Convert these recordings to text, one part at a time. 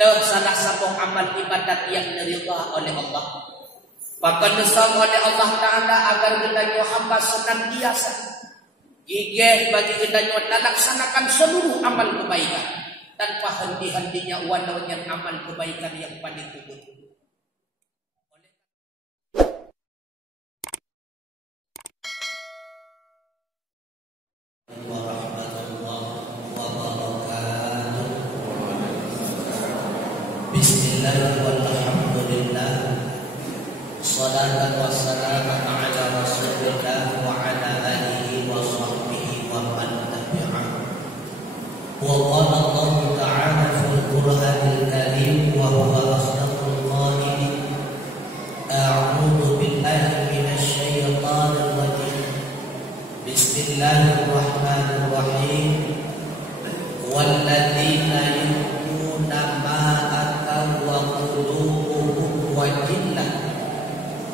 salah satu amal ibadat yang diterima oleh Allah. Bahkan disang oleh Allah Ta'ala agar kita hamba senantiasa gigih bagi kita melaksanakan seluruh amal kebaikan tanpa henti-hentinya walau yang amal kebaikan yang paling kubur. Bismillahirrahmanirrahim. Salatan wassalaman ala Rasulillah wa ala alihi wa sahbihi wa man tabi'ah. Wa qala Allah ta'ala fil Qur'anil Karim wa huwa asdaqul qailin. A'udzu billahi minasy syaithanir rajim. Bismillahirrahmanirrahim. Walladzina yu'minuna ma ataw wa qulubuhum wajillah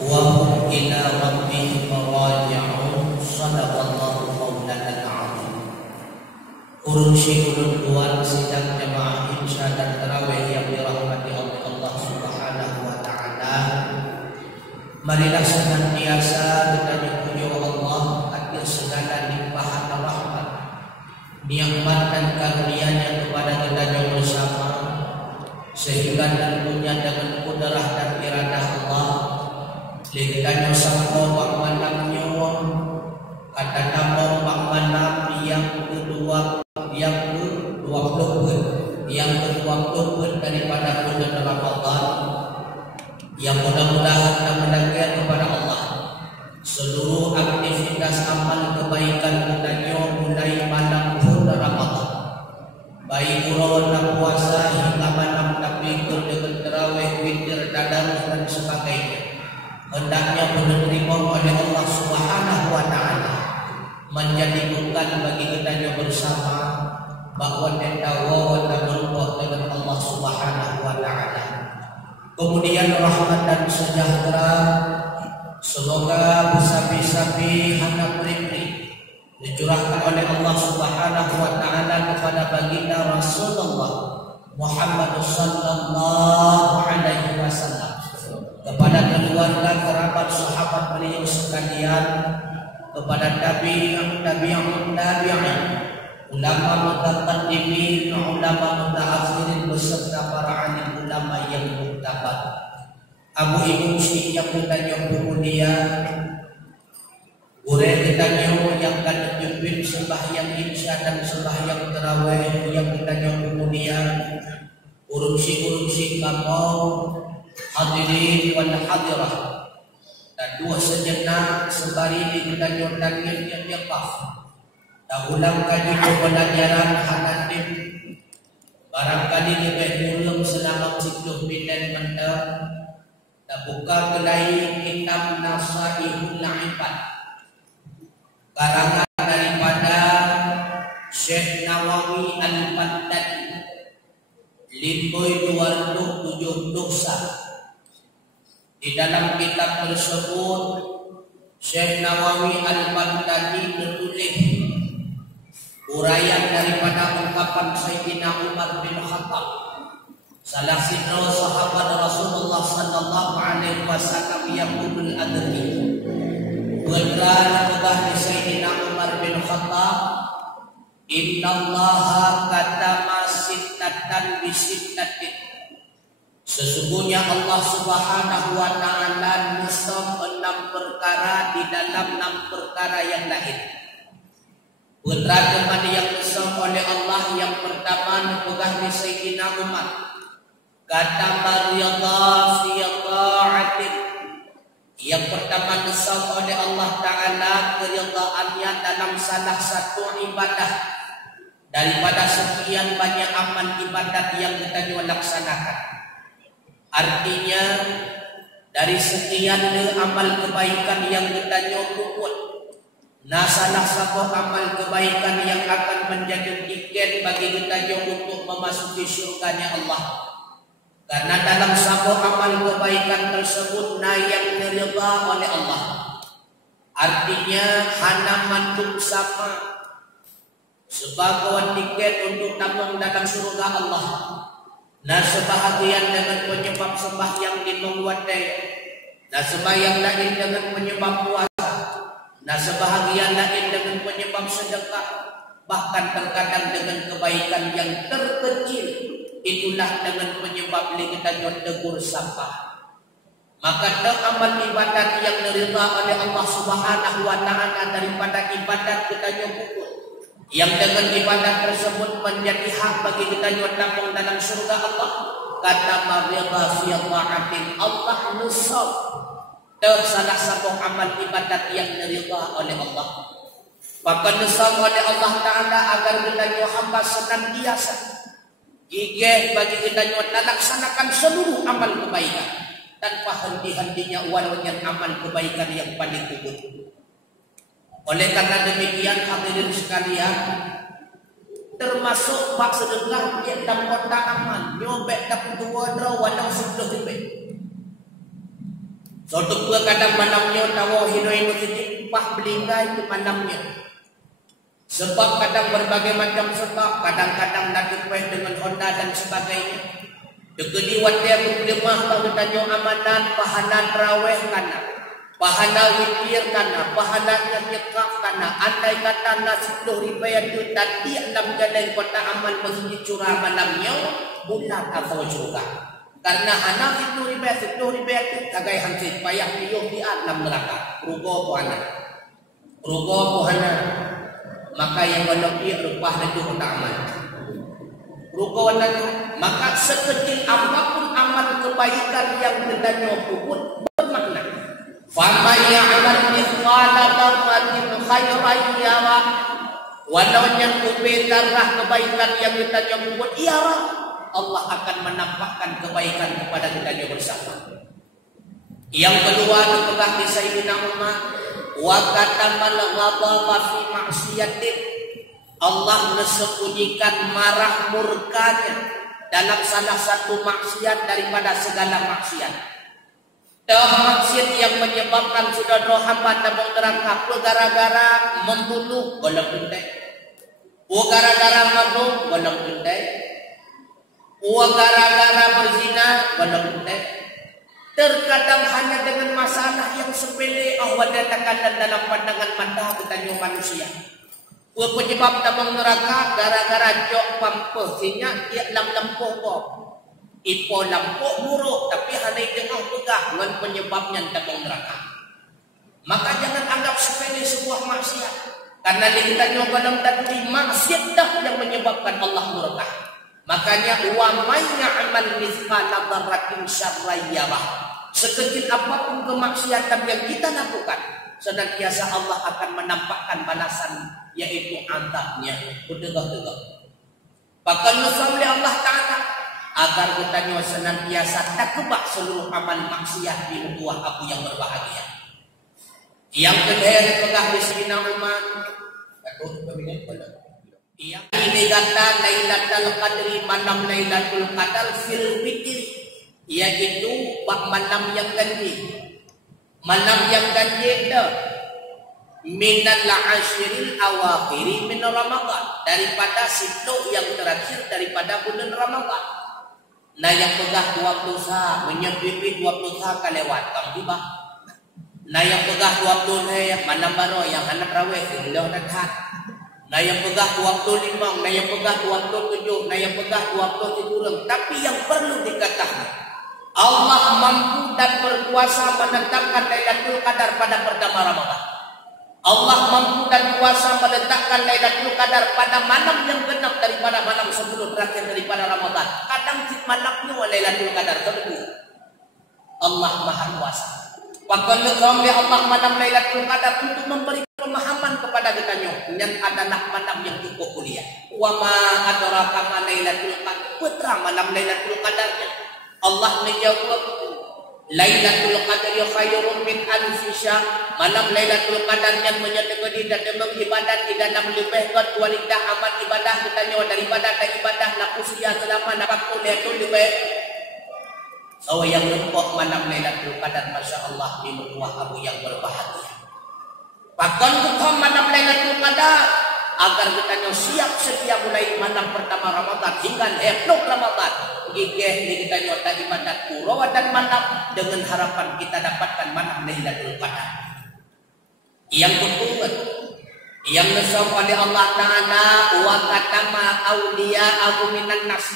wa hum ila rabbihim raji'un. Shadaqallahu maulana al-'azim. Urusi ulun luar sidang jemaah insya dan tarawih yang dirahmati oleh Allah Subhanahu wa taala. Marilah senantiasa kita dipuji Allah atas segala limpahan rahmat, nikmat dan karunia-Nya kepada kita yang bersama, sehingga tentunya dengan kudrah dan iradah Allah kita sampo pangmanamnya kata nama pangmanam yang kedua yang ke-20 daripada bulan Ramadan, yang mudah-mudahan kita mendengar kepada Allah seluruh aktivitas amal kebaikan kita mulai malam bulan Ramadan, baik urun dan puasa hingga malam tafikul dengan tarawih, witir, tadarus dan sebagainya, hendaknya diterima oleh Allah Subhanahu wa taala, menjadi bekal bagi kita yang bersama bahwa tentawa dan berubah dengan Allah Subhanahu wa taala. Kemudian rahmat dan sejahtera semoga bersapi-sapi hana beri dicurahkan oleh Allah Subhanahu wa taala kepada baginda Rasulullah Muhammad sallallahu alaihi wasallam, kepada keluarga, kerabat, sahabat beliau sekalian, kepada tabi'in, ulama mutaqaddimin, ulama mutaakhirin beserta para alim ulama yang muktabar. Abu ibu yang bertanya mulia, ure ditanya yang kan pimpin sembahyang isya dan sembahyang tarawih yang bertanya mulia, urusi kamu hadirin wal hadirah, dan dua sejenak sembari kita nyordangin yang yakaf tak ulang kali pembelajaran hanatim barangkali lebih mulung selama 10 minit mentah tak buka kelai kitab Nasaihul Ibad karangan daripada Syekh Nawawi Al-Baghdadi Limboy 207 dosa. Di dalam kitab tersebut Syekh Nawawi Al-Baghdadi menulis uraian daripada ungkapan Sayyidina Umar bin Khattab, salah satu sahabat Rasulullah sallallahu alaihi wasallam yang ulul adri. Berkata kepada Sayyidina Umar bin Khattab, innallaha katama sittatan bisittatin. Sesungguhnya Allah Subhanahu wa taala nisam 6 perkara di dalam 6 perkara yang lain. Putra yang nisam oleh Allah yang pertama dipegah di Sayyidina Umar, kata mariyadha fi ta'atin. Yang pertama nisam oleh Allah taala keridhaannya dalam salah satu ibadah daripada sekian banyak amal ibadat yang kita laksanakan. Artinya dari sekian amal kebaikan yang kita buat, nah salah satu amal kebaikan yang akan menjadi tiket bagi kita untuk memasuki surganya Allah. Karena dalam satu amal kebaikan tersebut nah yang diridha oleh Allah. Artinya hana manduk sama sebagai tiket untuk tabung dalam surga Allah. Nah sebahagian dengan penyebab sembahyang di menguatai. Nah sembahyang lain dengan penyebab puasa. Nah sebahagian lain dengan penyebab sedekah. Bahkan terkadang dengan kebaikan yang terkecil. Itulah dengan penyebab kita tegur sapa. Maka amal ibadat yang diterima oleh Allah Subhanahu wa taala daripada ibadat kita nyebut. Yang dengan ibadat tersebut menjadi hak bagi kita nyuapkan dalam surga Allah. Kata maridha fi ta'atin Allah nusab. Salah satu amal ibadat yang diterima oleh Allah. Maka nusab oleh Allah Ta'ala agar kita hamba senantiasa gigih bagi kita laksanakan seluruh amal kebaikan tanpa henti-hentinya walau yang amal kebaikan yang paling kubur. Oleh karena demikian hadirin sekalian, termasuk bab sedekah yang dalam kotak amal nyobek tak dua draw walau 10 lebih. Suatu kadang malamnya tahu hinoi masjid pah belinggai itu malamnya. Sebab kadang berbagai macam sebab, kadang-kadang nak dipenuhi dengan Honda dan sebagainya. Dekedi wadah berlemah bagi tanya amanan, pahala terawih kana, pahala witir kana, pahala nyekap kana. Andai kata nak 10 ribu itu tadi dalam jalan kota amal masjid curah malamnya, bulan atau juga. Karena anak 10 ribu itu kagai hansip payah piyuh di alam neraka. Rugo pohana. Maka yang menepik rupah itu kota amal. Ruko maka sekecil apapun amal kebaikan yang kita puput bermakna. Faman ya'mal mithqala dzarratin khairan yara. Walau yang kubetarlah kebaikan yang kita puput yara, Allah akan menampakkan kebaikan kepada kita bersama. Yang kedua dipegang di Sayyidina Umar. Wa katamal ghadaba fi ma'siyatin. Allah mensembunyikan marah murkanya dalam salah satu maksiat daripada segala maksiat. Maksiat yang menyebabkan saudara hamba dalam neraka gara-gara membunuh golong tuntai. Gara-gara mabuk golong tuntai. Gara-gara berzina golong tuntai. Terkadang hanya dengan masalah yang sepele Allah datangkan dalam pandangan mata kita manusia. Penyebab dalam neraka gara-gara jok pampah sinya dia lempuh kok. Ipo lempuh buruk tapi hanya tengah pegah dengan penyebabnya dalam neraka. Maka jangan anggap sepele sebuah maksiat. Karena kita nyoba dalam tadi maksiat dah yang menyebabkan Allah murka. Makanya wa may ya'mal mithqala dzarratin syarran yarah. Sekecil apapun kemaksiatan yang kita lakukan, senantiasa Allah akan menampakkan balasan, yaitu azabnya. Bertegak-tegak. Bahkan nusam oleh Allah Ta'ala agar kita senantiasa tak kebak seluruh amal maksiat di buah aku yang berbahagia. Yang kedua pegang di Sayyidina Umar. Yang ini kata Lailatul Qadri, malam Lailatul Qadar fil witri, yaitu malam yang ganjil. Malam yang ganjil dah minal ashiril awakhiri min Ramadan, daripada 10 yang terakhir daripada bulan Ramadan. Nah yang pegah 20 sah menyepipi 20 sah kelewat kang tiba. Nah yang pegah 20 malam baru yang anak raweh hilang dekat. Nah yang pegah 25, nah yang pegah 27, nah yang pegah 27. Tapi yang perlu dikatakan, Allah mampu dan berkuasa menetapkan Lailatul Qadar pada pertama Ramadan. Allah mampu dan kuasa menetapkan Lailatul Qadar pada malam yang genap daripada malam sebelum terakhir daripada Ramadan. Kadang malamnya Lailatul Qadar kedua. Allah Maha Kuasa. Bahkan oleh Allah malam Lailatul Qadar untuk memberi pemahaman kepada kita yang adalah malam yang cukup mulia. Wa ma adraka ma Lailatul Qadar. Putra malam Lailatul Qadarnya. Allah menjawab, Lailatul Qadri khairun min alfi syahr. Malam Lailatul Qadar yang menyatakan dan mengibadat di dalam lebih kualitas amal ibadah kita nyawa daripada ibadah nak usia selama 40 tahun lebih. So yang lempok malam Lailatul Qadar, Masya Allah, di buah abu yang berbahagia. Bahkan bukan malam Lailatul Qadar agar kita siap sedia mulai malam pertama Ramadan hingga akhir Ramadan. Gigi gigih ni kita nyota ibadat puro dan malam dengan harapan kita dapatkan malam Lailatul Qadar. Yang kedua, yang nasab oleh Allah Ta'ala wa katama awliya'ahu minan nas.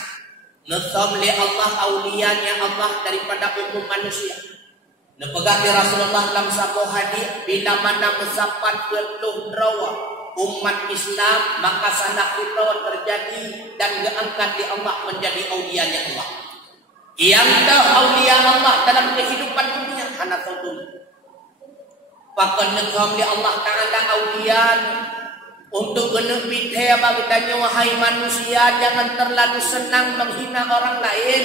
Nasab oleh Allah awliyanya Allah daripada umum manusia. Nepegah di Rasulullah dalam satu hadis, bila mana mensapat peluh rawa umat Islam, maka sanak fitrah terjadi dan diangkat di Allah menjadi awliyanya Allah. Yang tahu awliya Allah dalam kehidupan dunia hana tahu. Pakan negam di Allah Ta'ala awliya untuk genep bidaya bagi tanya wahai manusia, jangan terlalu senang menghina orang lain.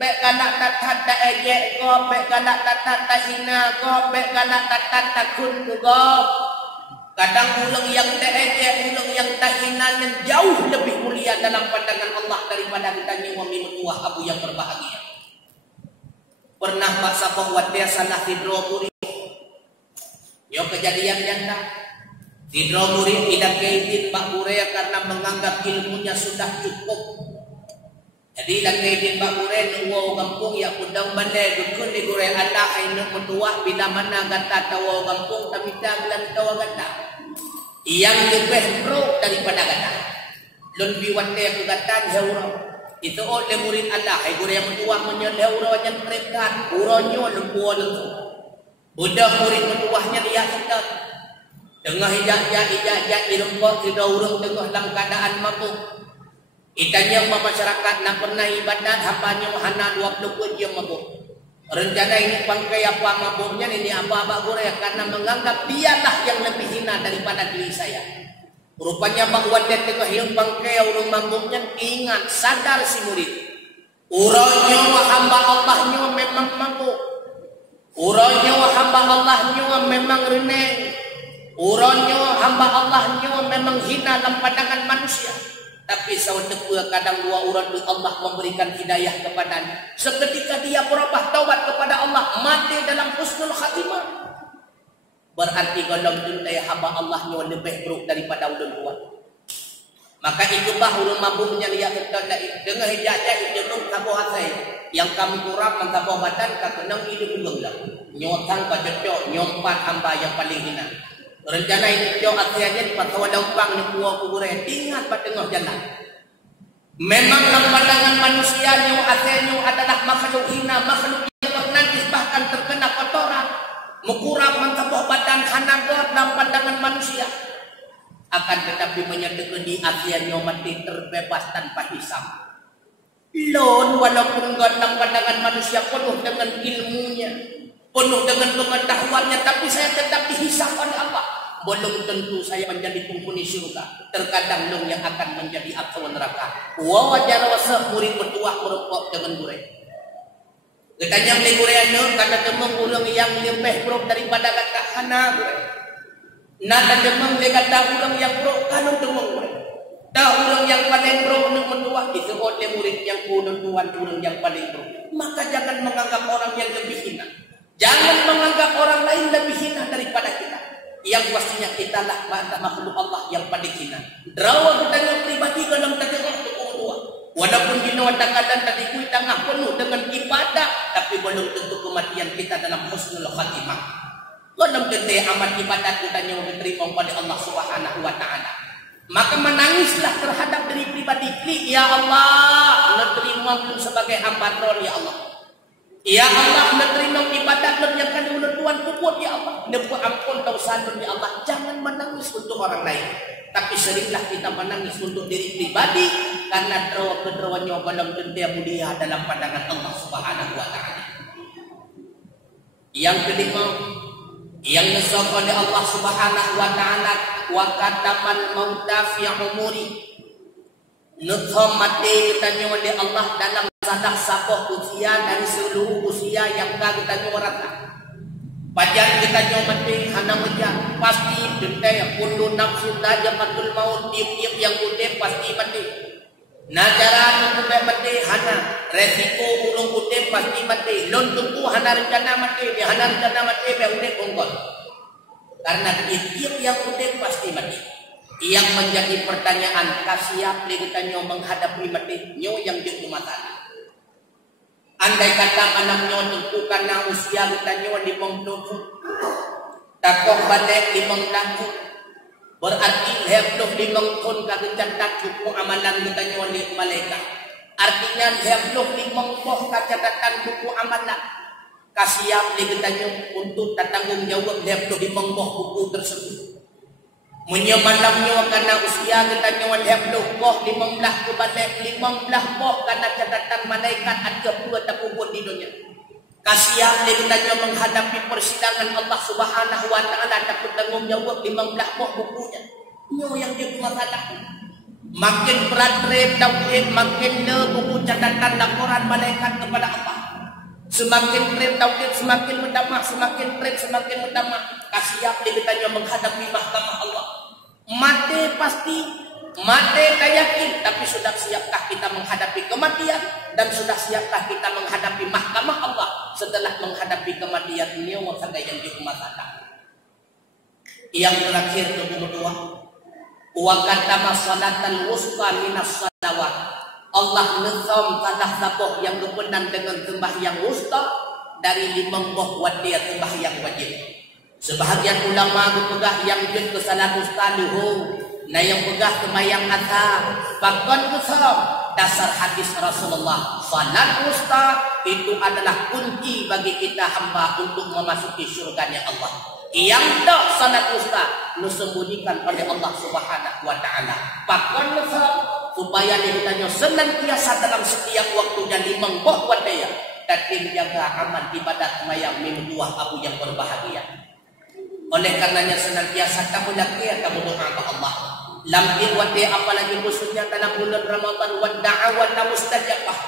Baik kanak tatat tak ejek kau, baik kanak tatat tak hina kau, baik kanak tatat takut kau. Kadang ulang yang tak ejek, ulang yang tak hina yang jauh lebih mulia dalam pandangan Allah daripada kita nyawa menuah abu yang berbahagia. Pernah Pak Sabah wadah salah tidro murid. Yo kejadian janda. Tidro murid tidak keidin Pak Burea karena menganggap ilmunya sudah cukup. Jadi lagi Pak Burea nuwa kampung ya pundang bandai dukun di Burea ada ainu mentua bila mana kata tawa kampung tapi tak bilang tawa kata. Yang lebih pro daripada kata. Lun biwate aku kata jauh. Itu oleh murid Allah ai Burea mentua menyeleu rawan trekan uronyo lembu lembu. Budak murid mentuahnya dia kita. Tengah ijak ilmu tidak urang tengah dalam keadaan mabuk. Itanya masyarakat nak pernah ibadat hapanya hana 20 jam mabuk. Rencana ini pangkai apa mabuknya ini apa Burea karena menganggap dialah yang lebih hina daripada diri saya. Rupanya Pak Wadet tengah yang pangkai urung mabuknya ingat sadar si murid. Urangnya hamba Allahnya memang mabuk. Urangnya hamba Allahnya memang reneng. Urangnya hamba Allahnya memang hina dalam pandangan manusia. Tapi saudara kadang dua orang Allah memberikan hidayah kepadanya. Seketika dia berubah taubat kepada Allah, mati dalam husnul khatimah. Berarti kalau dunia hamba Allahnya lebih buruk daripada ulun buat. Maka itulah ulun mabuknya dia kata dengan hijajah itu belum tabuh hati. Yang kami kurang mentabuh badan kakenang hidup belum. Nyotang kacocok nyompat hamba yang paling hina. Rencana ini jauh akhirnya di patwa dampang di buah kuburan ingat pada tengah jalan. Memang dalam pandangan manusia yang akhirnya adalah makhluk hina, makhluk yang najis bahkan terkena kotoran, mukurap mentabuh badan hanagot dalam pandangan manusia. Akan tetapi menyatakan di akhirnya mati terbebas tanpa hisab. Lon walaupun dalam pandangan manusia penuh dengan ilmunya, penuh dengan pengetahuannya, tapi saya tetap dihisap oleh Allah. Belum tentu saya menjadi penghuni syurga. Terkadang long yang akan menjadi akal neraka. Wa wajar wasa murid bertuah merokok dengan gurih. Katanya beli gurihnya kata temeng ulang yang lebih pro daripada kata hana gurih. Nada temeng dia kata ulang yang pro kanung temeng gurih. Dah ulang yang paling pro untuk mentuah itu oleh murid yang kuno tuan ulang yang paling pro. Maka jangan menganggap orang yang lebih hina. Jangan menganggap orang lain lebih hina daripada kita. Yang pastinya kita lah makhluk Allah yang paling hina. Derawa kita yang pribadi dalam tengah Allah. Walaupun kita kadang tadi kui tengah penuh dengan ibadah, tapi belum tentu kematian kita dalam husnul khatimah. Dalam tentu amal ibadat kita yang diterima oleh Allah Subhanahu wa Ta'ala. Maka menangislah terhadap diri pribadi. Ya Allah, menerima sebagai hamba ya Allah. Ya Allah, menerima ibadat yang kami Tuhan kubur ya Allah. Nepu ampun dosa ya Allah. Jangan menangis untuk orang lain, tapi seringlah kita menangis untuk diri pribadi karena kederawannya dalam dunia mulia dalam pandangan Allah Subhanahu wa Ta'ala. Yang kelima, yang disebut oleh Allah Subhanahu wa Ta'ala, wa qaddamal mauta fi umuri. Nutham mati ditanya oleh Allah dalam sadah sapoh usia dari seluruh usia yang kita nyuarakan. Bajan kita mati hana menjak pasti dendai kullu nafsin dha'iqatul maut, tiap-tiap yang utip pasti mati. Najaran untuk mati hana resiko ulung utip pasti mati. Lon tunggu hana rencana mati, dia hana rencana mati be utip ongkol. Karena tiap yang utip pasti mati. Yang menjadi pertanyaan kasiap kita nyo menghadapi mati nyo yang di mata. Andai kata anaknya tentukan na usia kita nyo 50 tahun. Takok balik 5 tahun. Berarti 25 tahun kagenjan takut mo amalan kita nyo ni malaikat. Artinya 25 tahun kacatatan buku amalan. Kasiap ni kita nyo untuk tanggung jawab 25 buku tersebut. Menyemalamnya karena usia kita nyo 20 boh 15 ke balik 15 boh karena catatan malaikat ada dua takubun di dunia. Kasihan dia kita nyo menghadapi persidangan Allah Subhanahu wa taala takut tanggung jawab 15 boh bukunya. Nyo yang jadi masalah. Makin berat rem tauhid, makin le buku catatan laporan malaikat kepada Allah. Semakin rem tauhid semakin mendamah, semakin rem semakin mendamah. Kasihan dia kita nyo menghadapi mahkamah Allah. Mati pasti, mati tak yakin, tapi sudah siapkah kita menghadapi kematian dan sudah siapkah kita menghadapi mahkamah Allah setelah menghadapi kematian ini waktu yang diumatkan. Yang terakhir nomor 2, wa katama salatan wusta minas salawat. Allah nizam tanah sabuh yang berkenan dengan sembahyang wusta dari 5 wadiat sembahyang wajib. Sebahagian ulama berpegah yang jin ke salat ustaduhu, nah yang pegah sembahyang asar. Bahkan kesam dasar hadis Rasulullah, salat usta itu adalah kunci bagi kita hamba untuk memasuki syurganya Allah. Yang tak salat usta disembunyikan oleh Allah Subhanahu wa taala. Bahkan kesam supaya kita senantiasa dalam setiap waktunya 5 wadaya dan menjaga amal ibadat sembahyang minggu 2 abu yang berbahagia. Oleh karenanya senantiasa kamu lakir, kamu doa ke Allah. Lampir wati apalagi khususnya dalam bulan Ramadan wa da'awat mustajabah.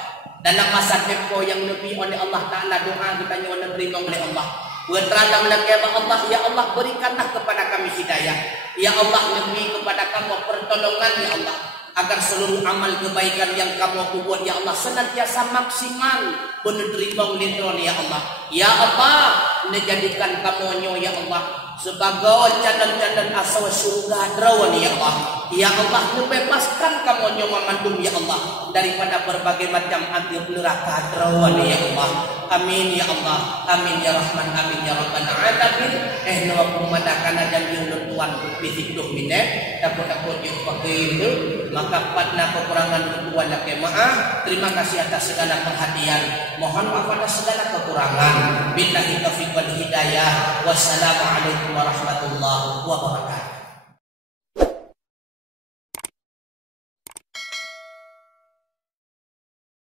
Dalam masa tempo yang lebih oleh Allah Ta'ala doa kita yang diterima oleh Allah. Berterang lakir Allah, ya Allah berikanlah kepada kami hidayah. Ya Allah lebih kepada kamu pertolongan ya Allah. Agar seluruh amal kebaikan yang kamu buat ya Allah senantiasa maksimal menerima oleh ya Allah. Ya Allah, menjadikan kamu ya Allah sebagai jalan-jalan asal surga derawan ya Allah. Ya Allah, bebaskan kamu nyawa mandum ya Allah daripada berbagai macam api neraka derawan ya Allah. Amin ya Allah. Amin ya Rahman. Amin ya Rabbal alamin. Nawa kumadakana janji ulun Tuhan bisiduh minat takut-takut yang pakai itu maka padna kekurangan Tuhan laki maaf. Terima kasih atas segala perhatian. Mohon maaf atas segala kekurangan. Billahi taufiq wal hidayah. Wassalamualaikum warahmatullahi wabarakatuh.